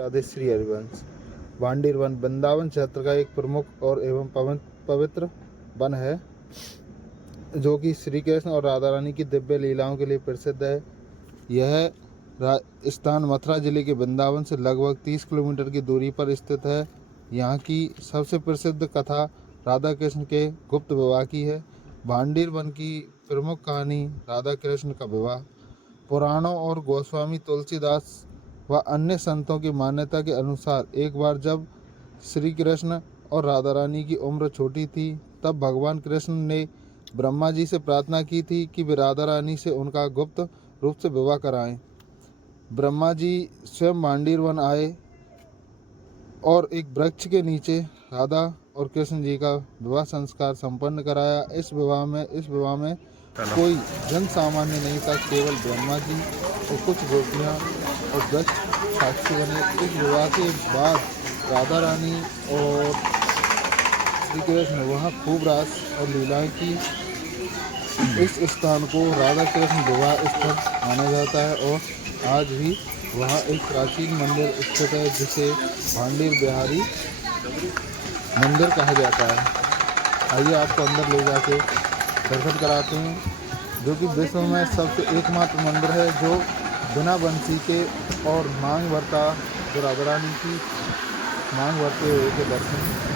Radhe Shri Harivansh. Bhandir one Vrindavan क्षेत्र का एक प्रमुख और एवं पवित्र वन है जो कि श्री कृष्ण और राधा रानी की दिव्य लीलाओं के लिए प्रसिद्ध है। यह स्थान मथुरा जिले के वृंदावन से लगभग 30 किलोमीटर की दूरी पर स्थित है। यहाँ की सबसे प्रसिद्ध कथा राधा कृष्ण के गुप्त विवाह की है। भांडीर वन की प्रमुख कहानी राधा कृष्ण का विवाह। पुराणों और गोस्वामी तुलसीदास व अन्य संतों की मान्यता के अनुसार एक बार जब श्री कृष्ण और राधा रानी की उम्र छोटी थी, तब भगवान कृष्ण ने ब्रह्मा जी से प्रार्थना की थी कि वे राधा रानी से उनका गुप्त रूप से विवाह कराएं। ब्रह्मा जी स्वयं भांडीर वन आए और एक वृक्ष के नीचे राधा और कृष्ण जी का विवाह संस्कार संपन्न कराया। इस विवाह में कोई जन सामान्य नहीं था, केवल ब्रह्मा जी और कुछ गोपियाँ और वृक्ष साक्षी बने। इस विवाह के बाद राधा रानी और श्री कृष्ण वहाँ खूब रास और लीलाएं की। इस स्थान को राधा कृष्ण विवाह स्थल माना जाता है और आज भी वहाँ एक प्राचीन मंदिर स्थित है जिसे भांडीर बिहारी मंदिर कहा जाता है। आइए आपको अंदर ले जाके दर्शन कराते हैं, जो कि विश्व में सबसे एकमात्र मंदिर है जो बिना बंसी के और मांग भरता जो राधा रानी की मांग भरते हुए के दर्शन।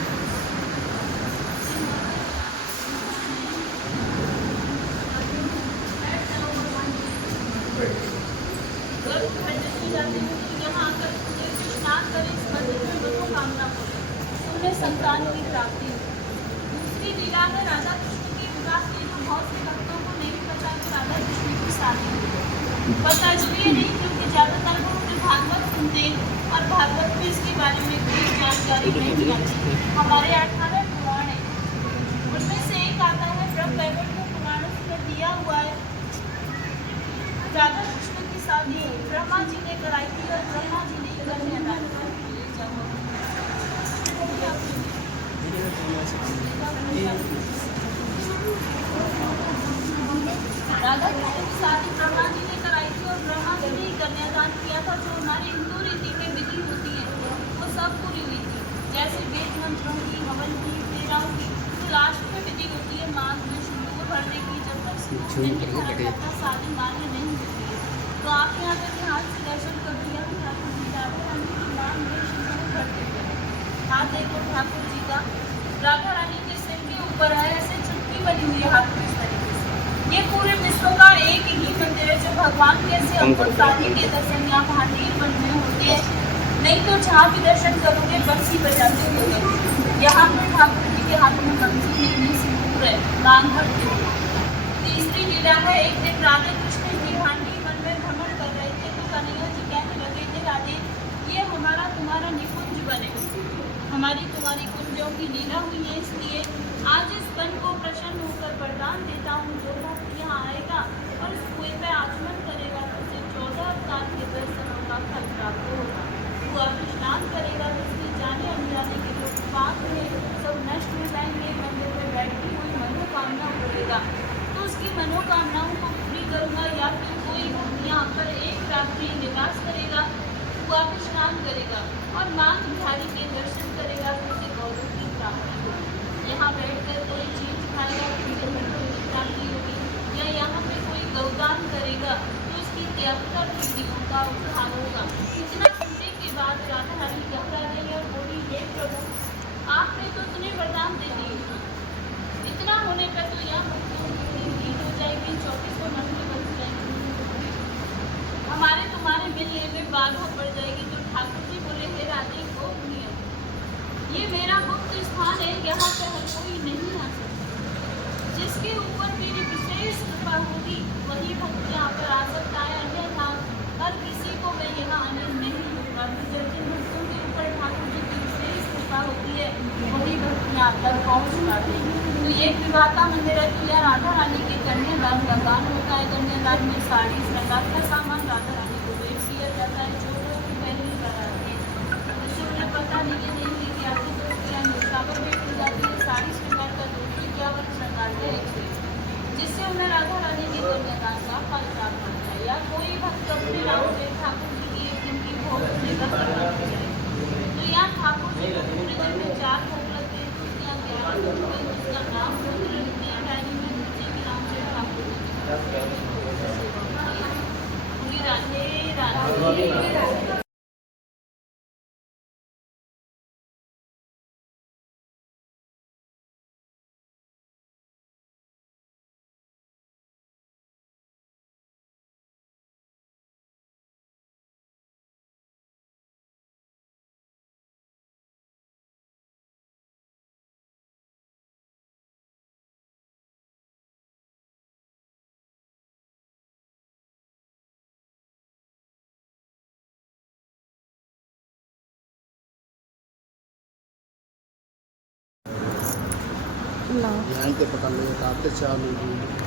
संतान की प्राप्ति। दूसरी लीला है राधा कृष्ण के विवाह की, जो बहुत से भक्तों को नहीं पता कि राधा कृष्ण की शादी हुई। पता इसलिए नहीं क्योंकि ज्यादातर लोग भागवत सुनते और भागवत में इसके बारे में कोई जानकारी नहीं आती। हमारे 18 पुराण है, उनमें से एक आता है ब्रह्म वैवर्त को पुराणों में दिया हुआ है। राधा कृष्ण की शादी ब्रह्मा जी ने कराई थी और ब्रह्मा जी ने कन्यादान किया। राधा कृष्ण की शादी ब्रह्मा जी ने कराई थी और ब्रह्मा जी ने कन्यादान किया था। जो हमारे हिंदू रीति में विधि होती है वो सब पूरी हुई थी, जैसे वेद मंत्रों की, हवन की, फेराओं की। तो लास्ट में विधि होती है मांग में सिंदूर भरने की। जब तक शादी मान्य नहीं होती है तो आप यहाँ पे ध्यान से दर्शन कर दिया कि ठाकुर जी राधा रानी की मांग में सिंदूर भरते थे। हाथ देखो ठाकुर जी का, राधा रानी के सिर के ऊपर है ऐसे चुटकी बनी हुई है हाथ में इस तरीके से। ये पूरे विश्व का एक ही मंदिर है जो भगवान कैसे अमृत शादी के दर्शन यहाँ भांडीर वन में होते हैं। नहीं तो जहाँ भी दर्शन करोगे बंसी बजाते हुए। यहाँ पे ठाकुर जी के हाथ में बंसी में सिंदूर है, मांग भरते हुए। तीसरी लीला है, एक दिन राधा कृष्ण जी भांडीर वन में भ्रमण कर रहे थे तो कन्हैया जी कहने लगे थे राधे, ये हमारा तुम्हारा निकुंज बने, हमारी तुम्हारी कुंजों की लीला हुई है, इसलिए आज इस वन को प्रसन्न होकर वरदान देता हूँ। जो भक्त यहाँ आएगा और इस कुएं पे आचमन करेगा तो उसे 14 अवतार के दर्शनों का फल प्राप्त होगा। वो अब स्नान करेगा तो उसके जाने अनजाने के जो पाप है सब नष्ट हो जाएंगे। मंदिर में बैठी हुई मनोकामना करेगा तो उसकी मनोकामनाओं को पूरी करूँगा। या फिर कोई भक्त यहाँ पर एक रात्रि निवास करेगा, वो अब स्नान करेगा और माँ बिहारी के दर्शन करेगा तो उसे गौरव की प्राप्ति होगी। यहाँ बैठकर कोई चीज खाएगा तो उसे गौरव की प्राप्ति होगी। या यहाँ पे कोई गौदान करेगा तो उसकी 73 पुण्यों का उद्धार होगा। इतना सुनने के बाद राधा रानी घबरा गई और बोली, हे प्रभु, आपने तो इतने वरदान दे दिए, इतना होने पर तो यहाँ भक्तों की भीड़ हो जाएगी, 24 मंदिर बन जाएंगे, हमारे तुम्हारे मिलने में बाधा पड़ जाएगी। तो ठाकुर जी बोले, हे राधे गोपनीय, ये मेरा गुप्त स्थान है, यहाँ पे हर कोई नहीं आ सकता। जिसके ऊपर मेरी विशेष कृपा होगी वही भक्त यहाँ पर आ सकता है, अन्यथा हर किसी को मैं यहाँ आने नहीं दूंगा। जिन भक्तों के ऊपर ठाकुर जी की विशेष कृपा होती है वही भक्त यहाँ तक पहुँच पाते हैं। तो ये विवाह का मंदिर है। तो यह राधा रानी के कन्यादान का दान होता है। कन्यादान में साड़ी, श्रृंगार का सामान राधा रानी को भेंट किया जाता है। जो लोग पहली बार आते हैं जिससे उन्हें पता नहीं है कि आपकी दोस्त या निष्ठावर भेंट हो जाती है। साड़ी श्रृंगार का 251 श्रृंगार का 100, जिससे उन्हें राधा रानी के कन्यादान का फल प्राप्त होता है। या कोई भक्त अपने राम ठाकुर जी की एक दिन की भोग लेकर लो यहीं के पकड़ लो आते चालू हुई।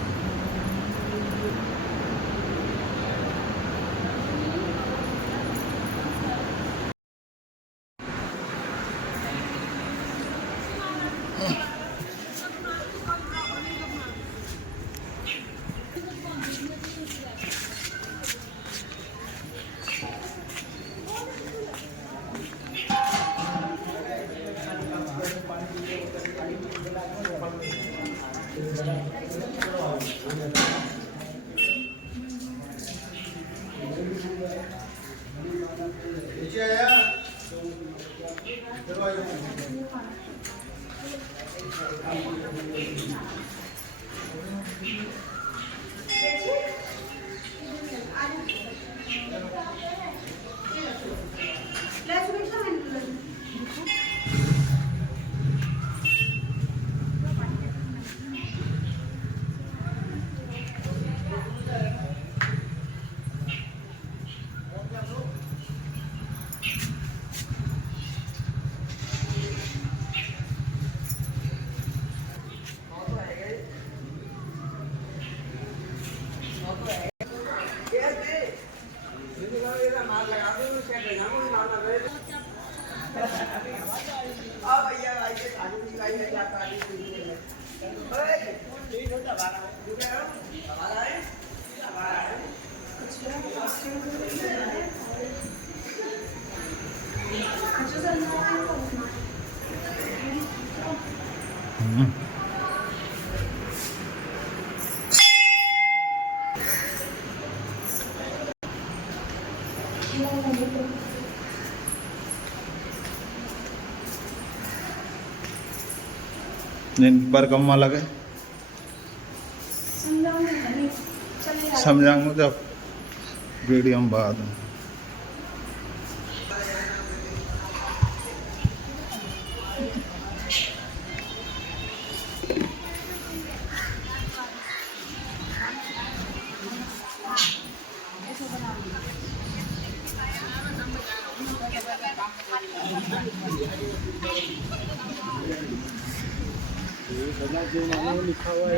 इन पर कम्मा लगे समझाऊंगा जब वीडियो में बाद में। लिखा हुआ है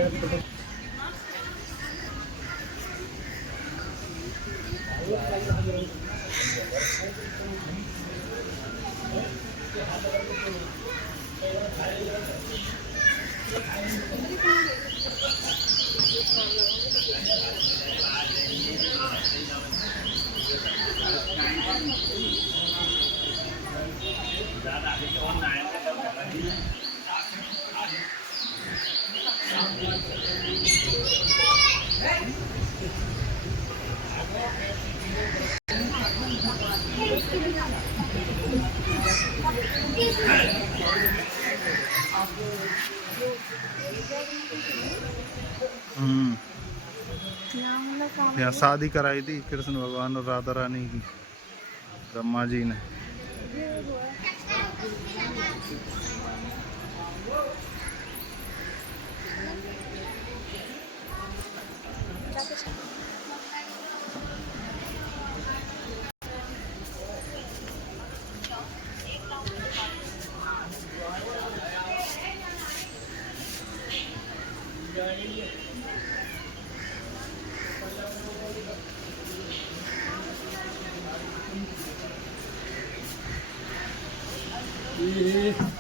यहाँ शादी कराई थी कृष्ण भगवान और राधा रानी की ब्रह्मा जी ने। ये